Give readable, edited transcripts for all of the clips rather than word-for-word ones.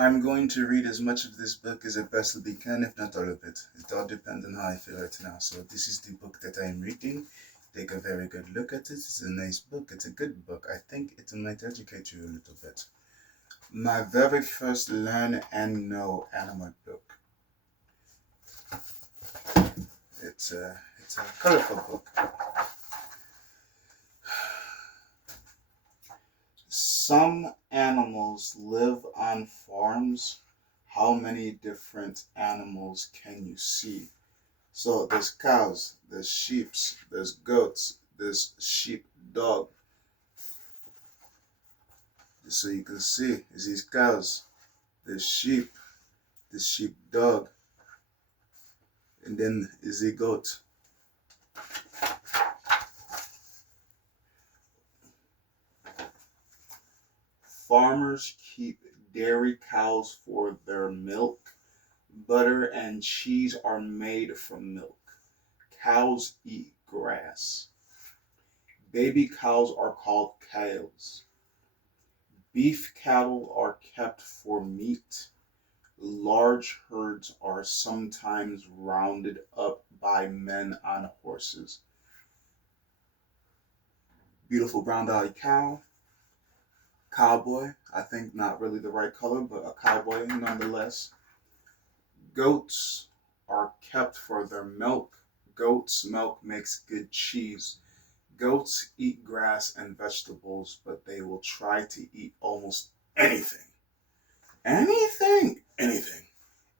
I'm going to read as much of this book as I possibly can, if not all of it. It all depends on how I feel right now. So this is the book that I'm reading. Take a very good look at it. It's a nice book. It's a good book. I think it might educate you a little bit. My very first learn and know animal book. It's a colorful book. Some animals live on farms. How many different animals can you see? So there's cows, there's sheep, there's goats, there's sheep dog. So you can see is these cows, there's sheep, the sheep dog, and then is a goat. Farmers keep dairy cows for their milk. Butter and cheese are made from milk. Cows eat grass. Baby cows are called calves. Beef cattle are kept for meat. Large herds are sometimes rounded up by men on horses. Beautiful brown-eyed cow. Cowboy, I think not really the right color, but a cowboy nonetheless. Goats are kept for their milk. Goat's milk makes good cheese. Goats eat grass and vegetables, but they will try to eat almost anything. Anything, anything,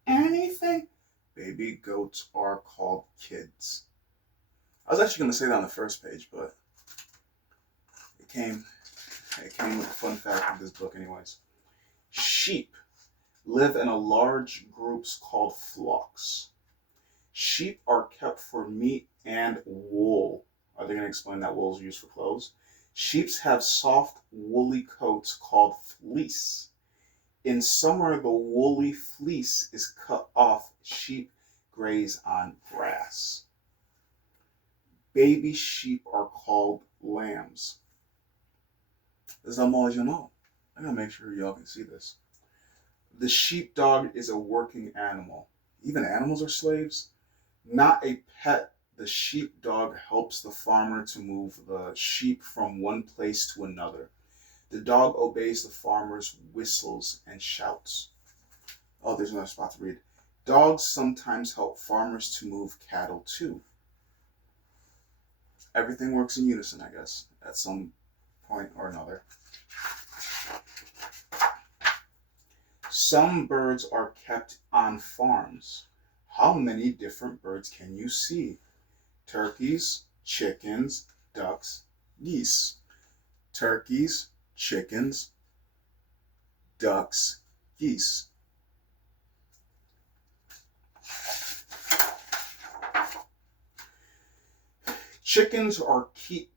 anything. Baby goats are called kids. I was actually going to say that on the first page, but it came with a fun fact of this book anyways. Sheep live in a large groups called flocks. Sheep are kept for meat and wool. Are they going to explain that wool is used for clothes? Sheep have soft woolly coats called fleece. In summer, the woolly fleece is cut off. Sheep graze on grass. Baby sheep are called lambs. This is all you know. I gotta make sure y'all can see this. The sheepdog is a working animal. Even animals are slaves. Not a pet, the sheepdog helps the farmer to move the sheep from one place to another. The dog obeys the farmer's whistles and shouts. Oh, there's another spot to read. Dogs sometimes help farmers to move cattle too. Everything works in unison, I guess, at some point or another. Some birds are kept on farms. How many different birds can you see? Turkeys, chickens, ducks, geese. Turkeys, chickens, ducks, geese. Chickens are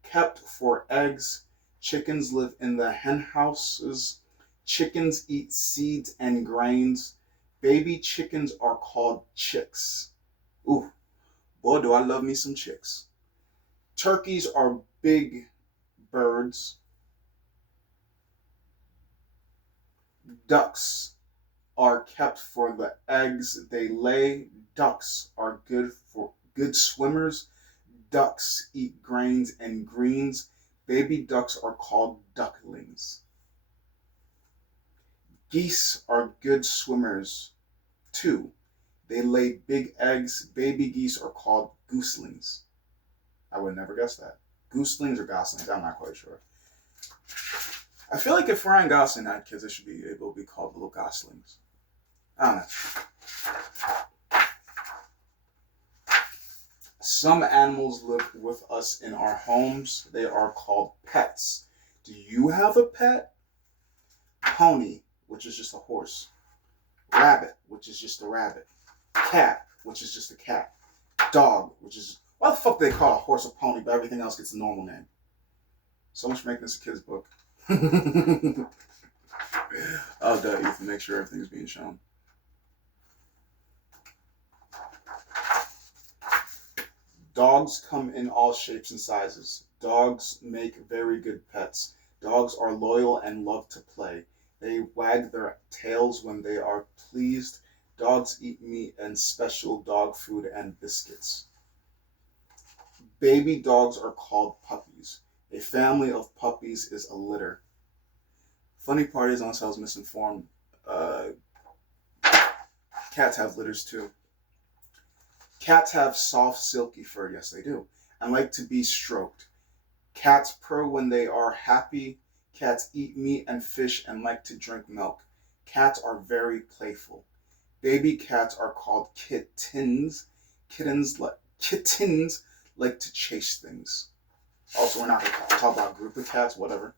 kept for eggs. Chickens live in the hen houses. Chickens eat seeds and grains. Baby chickens are called chicks. Ooh, boy, do I love me some chicks. Turkeys are big birds. Ducks are kept for the eggs they lay. Ducks are good swimmers. Ducks eat grains and greens. Baby ducks are called ducklings. Geese are good swimmers too. They lay big eggs. Baby geese are called gooselings. I would never guess that. Gooselings or goslings, I'm not quite sure. I feel like if Ryan Gosling had kids, they should be able to be called little goslings. I don't know. Some animals live with us in our homes. They are called pets. Do you have a pet? Pony, which is just a horse. Rabbit, which is just a rabbit. Cat, which is just a cat. Dog, which is... Why the fuck do they call a horse a pony, but everything else gets a normal name? So much for making this a kid's book. I'll Ethan, make sure everything's being shown. Dogs come in all shapes and sizes. Dogs make very good pets. Dogs are loyal and love to play. They wag their tails when they are pleased. Dogs eat meat and special dog food and biscuits. Baby dogs are called puppies. A family of puppies is a litter. Funny part is, unless I was misinformed, uh, cats have litters too. Cats have soft, silky fur. Yes, they do. And like to be stroked. Cats purr when they are happy. Cats eat meat and fish and like to drink milk. Cats are very playful. Baby cats are called kittens. Kittens like to chase things. Also, we're not going to talk about a group of cats, whatever.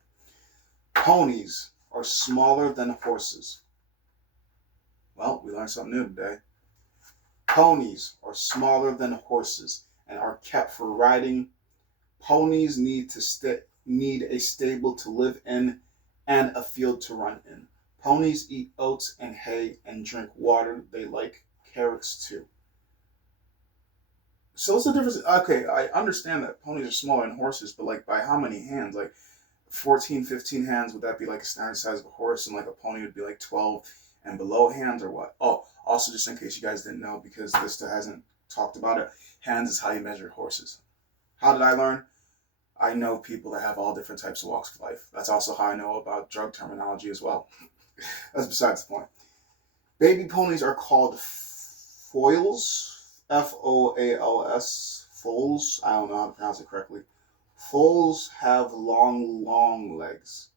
Ponies are smaller than horses. Well, we learned something new today. Ponies are smaller than horses and are kept for riding. Ponies need a stable to live in and a field to run in. Ponies eat oats and hay and drink water. They like carrots too. So what's the difference? Okay, I understand that ponies are smaller than horses, but like by how many hands? Like 14, 15 hands, would that be like a standard size of a horse? And like a pony would be like 12 and below hands or what? Oh, also just in case you guys didn't know, because Vista hasn't talked about it, hands is how you measure horses. How did I learn? I know people that have all different types of walks of life. That's also how I know about drug terminology as well. That's besides the point. Baby ponies are called foals. Foals. Foals. I don't know how to pronounce it correctly. Foals have long legs.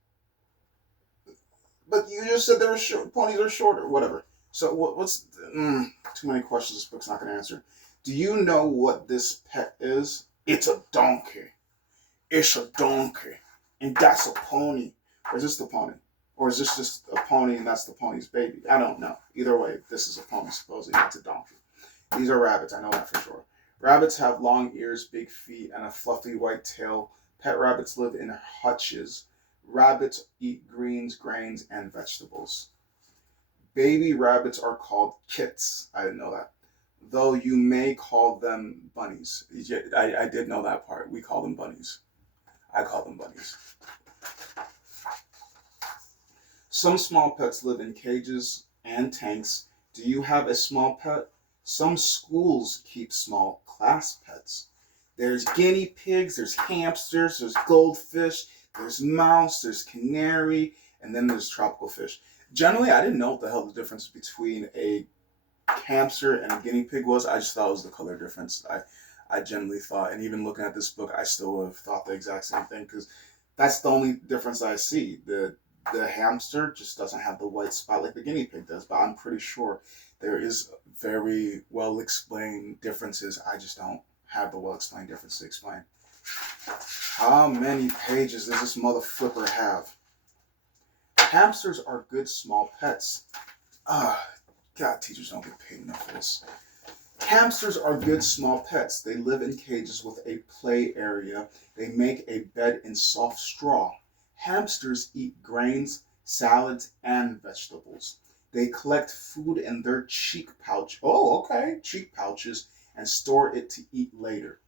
But you just said they were short. Ponies are shorter. Whatever. So what's too many questions this book's not going to answer. Do you know what this pet is? It's a donkey. It's a donkey. And that's a pony. Or is this the pony? Or is this just a pony and that's the pony's baby? I don't know. Either way, this is a pony, supposedly. It's a donkey. These are rabbits. I know that for sure. Rabbits have long ears, big feet, and a fluffy white tail. Pet rabbits live in hutches. Rabbits eat greens, grains, and vegetables. Baby rabbits are called kits. I didn't know that. Though you may call them bunnies. I did know that part. We call them bunnies. I call them bunnies. Some small pets live in cages and tanks. Do you have a small pet? Some schools keep small class pets. There's guinea pigs, there's hamsters, there's goldfish, there's mouse, there's canary, and then there's tropical fish. Generally, I didn't know what the hell the difference between a hamster and a guinea pig was. I just thought it was the color difference. I generally thought, and even looking at this book, I still would have thought the exact same thing because that's the only difference I see. The hamster just doesn't have the white spot like the guinea pig does, but I'm pretty sure there is very well explained differences. I just don't have the well explained difference to explain. How many pages does this mother flipper have? Hamsters are good small pets. God, teachers don't get paid enough for this. Hamsters are good small pets. They live in cages with a play area. They make a bed in soft straw. Hamsters eat grains, salads, and vegetables. They collect food in their cheek pouch. Oh, okay. Cheek pouches and store it to eat later.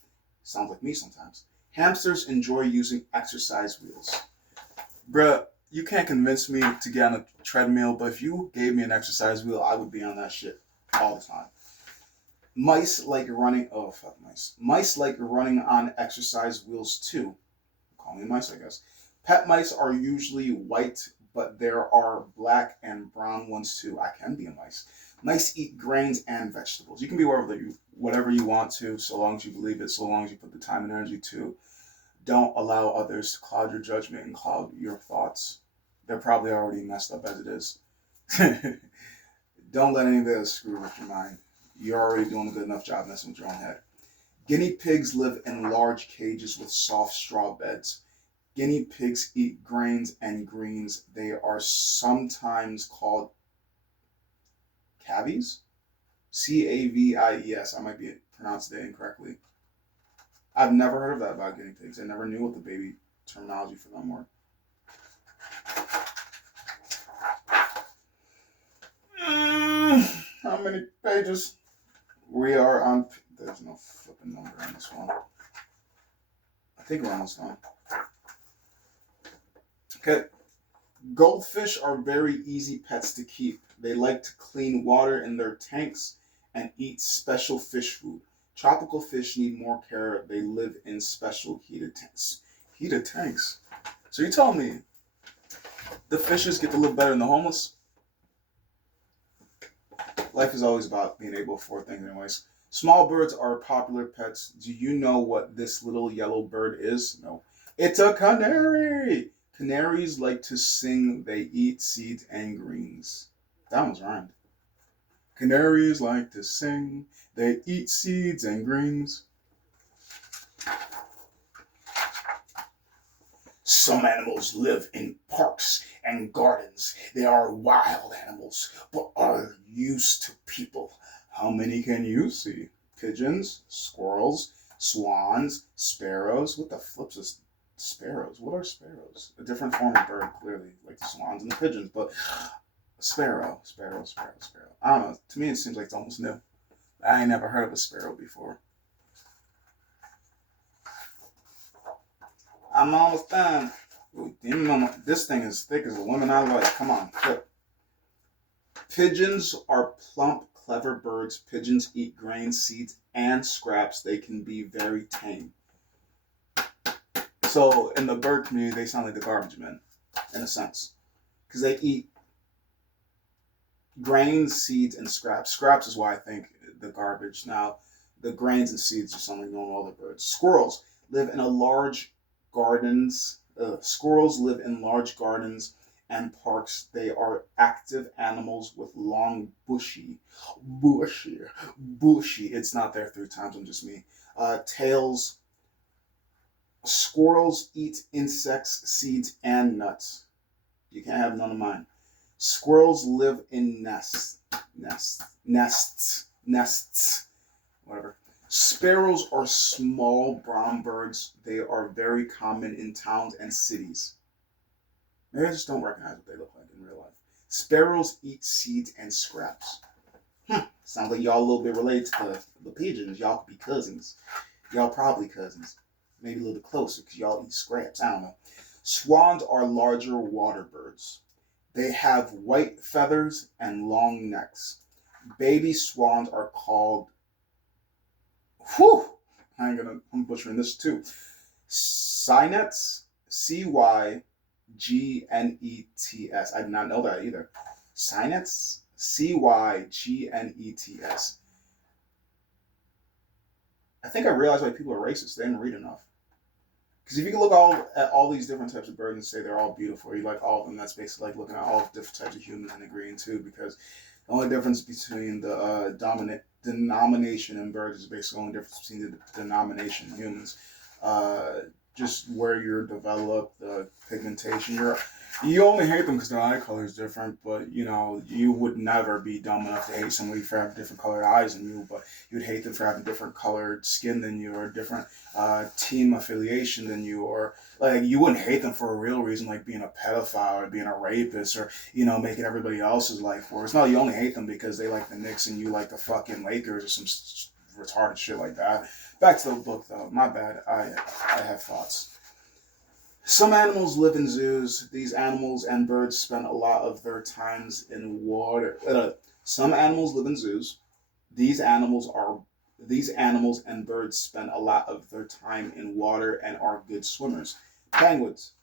Sounds like me sometimes. Hamsters enjoy using exercise wheels. Bruh, you can't convince me to get on a treadmill, but if you gave me an exercise wheel, I would be on that shit all the time. Mice like running. Oh, fuck mice. Mice like running on exercise wheels too. Call me mice, I guess. Pet mice are usually white, but there are black and brown ones too. I can be a mice. Mice eat grains and vegetables. You can be whatever you want to, so long as you believe it, so long as you put the time and energy to. Don't allow others to cloud your judgment and cloud your thoughts. They're probably already messed up as it is. Don't let anybody screw with your mind. You're already doing a good enough job messing with your own head. Guinea pigs live in large cages with soft straw beds. Guinea pigs eat grains and greens. They are sometimes called cavies? Cavies. I might be pronouncing it incorrectly. I've never heard of that about guinea pigs. I never knew what the baby terminology for them were. How many pages? We are on. There's no flipping number on this one. I think we're almost done. Okay. Goldfish are very easy pets to keep. They like to clean water in their tanks and eat special fish food. Tropical fish need more care. They live in special heated tanks. Heated tanks? So you telling me the fishes get to live better than the homeless? Life is always about being able to afford things, anyways. Small birds are popular pets. Do you know what this little yellow bird is? No. It's a canary! Canaries like to sing. They eat seeds and greens. That one's rhymed. Canaries like to sing. They eat seeds and greens. Some animals live in parks and gardens. They are wild animals, but are used to people. How many can you see? Pigeons, squirrels, swans, sparrows. What the flips is sparrows? What are sparrows? A different form of bird, clearly, like the swans and the pigeons, but sparrow. I don't know. To me, it seems like it's almost new. I ain't never heard of a sparrow before. I'm almost done. This thing is thick as a woman I like. Come on, flip. Pigeons are plump, clever birds. Pigeons eat grains, seeds, and scraps. They can be very tame. So in the bird community, they sound like the garbage men, in a sense, because they eat grains, seeds, and scraps. Scraps is why I think the garbage. Now, the grains and seeds are something known to all the birds. Squirrels live in a large gardens. Squirrels live in large gardens and parks. They are active animals with long, bushy. It's not there three times. I'm just me. Tails. Squirrels eat insects, seeds, and nuts. You can't have none of mine. Squirrels live in nests, whatever. Sparrows are small brown birds. They are very common in towns and cities. Maybe I just don't recognize what they look like in real life. Sparrows eat seeds and scraps. Sounds like y'all a little bit related to the pigeons. Y'all could be cousins. Y'all probably cousins. Maybe a little bit closer because y'all eat scraps. I don't know. Swans are larger water birds. They have white feathers and long necks. Baby swans are called, I'm butchering this too. Cynets, Cygnets. I did not know that either. Cynets, Cygnets. I think I realized why people are racist. They didn't read enough. Because if you can look at all these different types of birds and say they're all beautiful, or you like all of them, that's basically like looking at all different types of humans and agreeing too. Because the only difference between the dominant denomination in birds is basically the only difference between the denomination in humans. Just where you're developed, the pigmentation. You only hate them because their eye color is different, but you would never be dumb enough to hate somebody for having different colored eyes than you, but you'd hate them for having different colored skin than you, or different team affiliation than you, or like you wouldn't hate them for a real reason, like being a pedophile or being a rapist or making everybody else's life worse. No, you only hate them because they like the Knicks and you like the fucking Lakers or some retarded shit like that. Back to the book though. My bad. I have thoughts. Some animals live in zoos. These animals and birds spend a lot of their times in water. Some animals live in zoos. These animals and birds spend a lot of their time in water and are good swimmers. Penguins,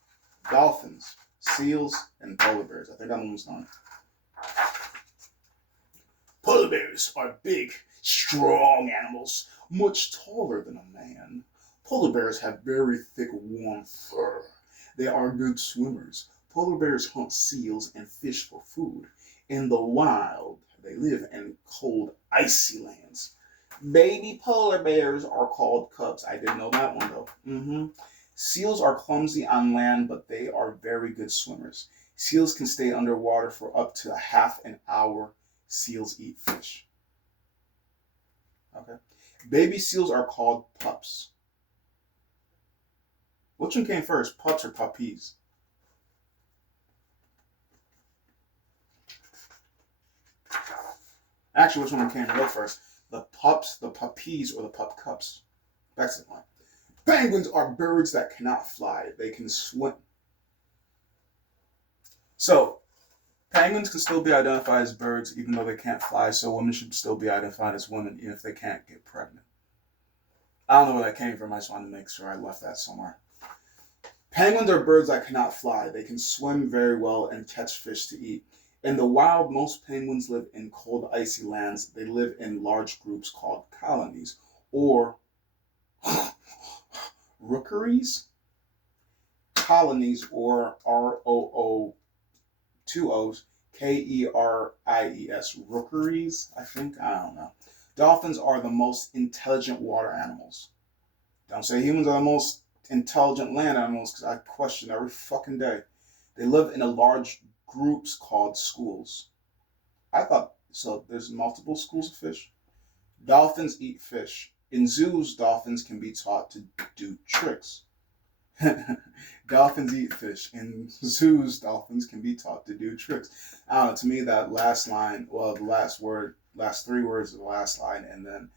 dolphins, seals, and polar bears. I think I'm almost done. Polar bears are big, strong animals, much taller than a man. Polar bears have very thick, warm fur. They are good swimmers. Polar bears hunt seals and fish for food. In the wild, they live in cold, icy lands. Baby polar bears are called cubs. I didn't know that one though. Seals are clumsy on land, but they are very good swimmers. Seals can stay underwater for up to a half an hour. Seals eat fish. Okay. Baby seals are called pups. Which one came first, pups or puppies? Actually, which one came real first? The pups, the puppies, or the pup cups? That's the point. Penguins are birds that cannot fly. They can swim. So, penguins can still be identified as birds even though they can't fly, so women should still be identified as women even if they can't get pregnant. I don't know where that came from. I just wanted to make sure I left that somewhere. Penguins are birds that cannot fly. They can swim very well and catch fish to eat. In the wild, most penguins live in cold, icy lands. They live in large groups called colonies or rookeries. Colonies or ROO, two O's, KERIES, rookeries, I think. I don't know. Dolphins are the most intelligent water animals. Don't say humans are the most intelligent land animals because I question every fucking day. They live in a large groups called schools. I thought so. There's multiple schools of fish. Dolphins eat fish. In zoos, dolphins can be taught to do tricks. Dolphins eat fish. In zoos, dolphins can be taught to do tricks. I don't know. To me, that last line, well, the last word, last three words of the last line, and then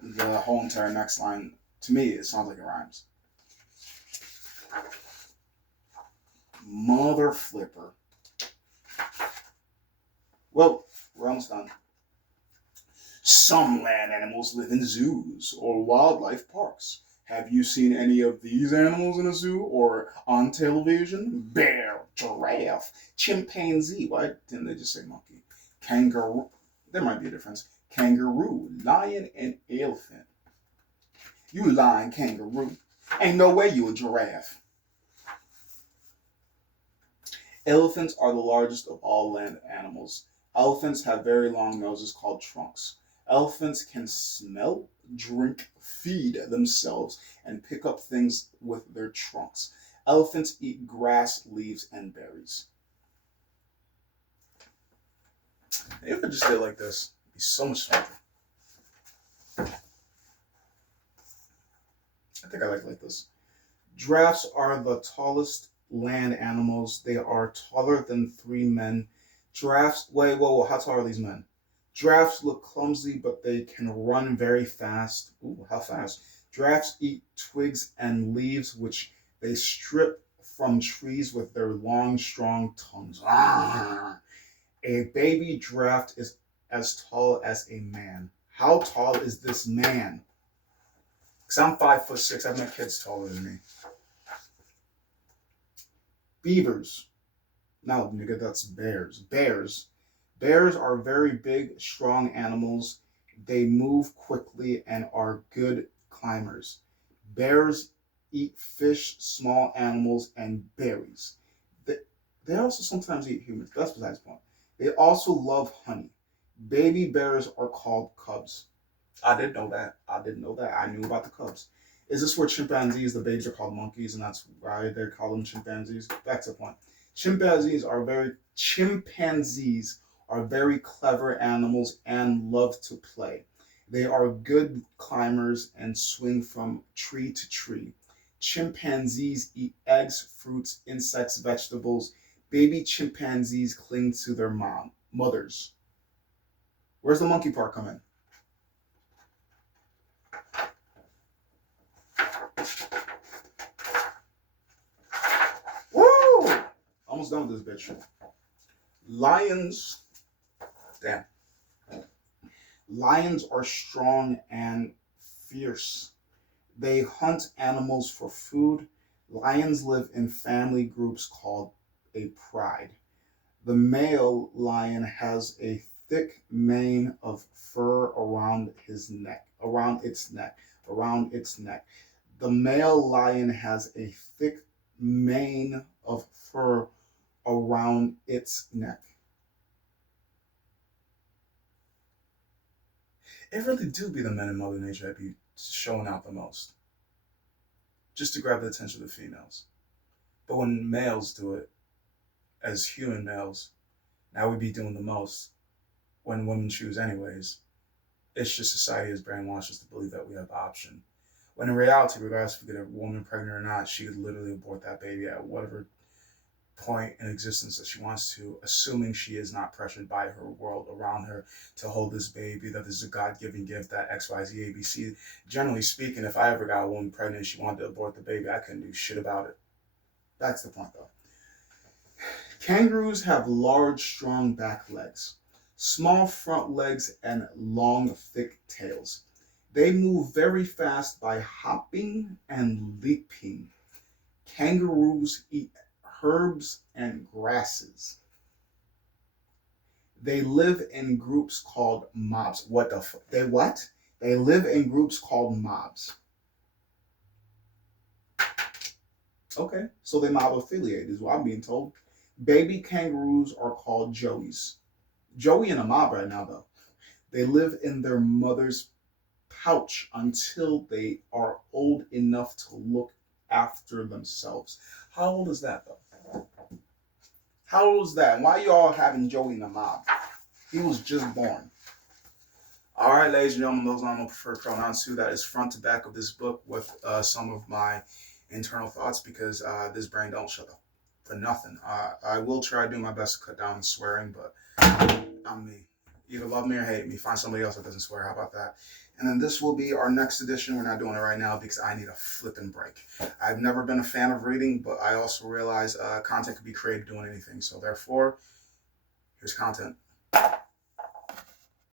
the whole entire next line, to me, it sounds like it rhymes. Mother flipper. Well, we're almost done. Some land animals live in zoos or wildlife parks. Have you seen any of these animals in a zoo or on television? Bear, giraffe, chimpanzee. Why didn't they just say monkey? Kangaroo. There might be a difference. Kangaroo, lion, and elephant. You lying kangaroo. Ain't no way you a giraffe. Elephants are the largest of all land animals. Elephants have very long noses called trunks. Elephants can smell, drink, feed themselves, and pick up things with their trunks. Elephants eat grass, leaves, and berries. If I just did it like this, it'd be so much smarter. I think I like this. Giraffes are the tallest land animals. They are taller than 3 men. Giraffes, wait, whoa, how tall are these men? Giraffes look clumsy, but they can run very fast. Ooh, how fast? Giraffes eat twigs and leaves, which they strip from trees with their long, strong tongues. Ah. A baby giraffe is as tall as a man. How tall is this man? Because I'm 5'6". I've met kids taller than me. Beavers. No, nigga, that's bears. Bears are very big, strong animals. They move quickly and are good climbers. Bears eat fish, small animals, and berries. They also sometimes eat humans. That's besides the point. They also love honey. Baby bears are called cubs. I didn't know that. I knew about the cubs. Is this where chimpanzees, the babies are called monkeys, and that's why they call them chimpanzees? That's the point. Chimpanzees are very clever animals and love to play. They are good climbers and swing from tree to tree. Chimpanzees eat eggs, fruits, insects, vegetables. Baby chimpanzees cling to their mothers. Where's the monkey part come in? Woo! Almost done with this bitch. Lions. Damn. Lions are strong and fierce. They hunt animals for food. Lions live in family groups called a pride. The male lion has a thick mane of fur around its neck. The male lion has a thick mane of fur around its neck. It really do be the men in Mother Nature that be showing out the most, just to grab the attention of the females. But when males do it, as human males, now we be doing the most when women choose anyways. It's just society has brainwashed us to believe that we have the option. When in reality, regardless if we get a woman pregnant or not, she could literally abort that baby at whatever point in existence that she wants to, assuming she is not pressured by her world around her to hold this baby, that this is a God-given gift, that XYZ ABC. Generally speaking, if I ever got a woman pregnant and she wanted to abort the baby, I couldn't do shit about it. That's the point, though. Kangaroos have large, strong back legs, small front legs, and long, thick tails. They move very fast by hopping and leaping. Kangaroos eat herbs and grasses. They live in groups called mobs. What the fuck? They what? They live in groups called mobs. Okay, so they mob affiliated is what I'm being told. Baby kangaroos are called joeys. Joey in a mob right now though. They live in their mother's pouch until they are old enough to look after themselves. How old is that though? How old is that? Why y'all having Joey in a mob? He was just born. All right, ladies and gentlemen, those are my preferred pronouns too. That is front to back of this book with some of my internal thoughts because this brain don't shut up for nothing. I will try to do my best to cut down swearing, but I'm me. Either love me or hate me. Find somebody else that doesn't swear. How about that? And then this will be our next edition. We're not doing it right now because I need a flipping break. I've never been a fan of reading, but I also realize content could be created doing anything. So therefore, here's content.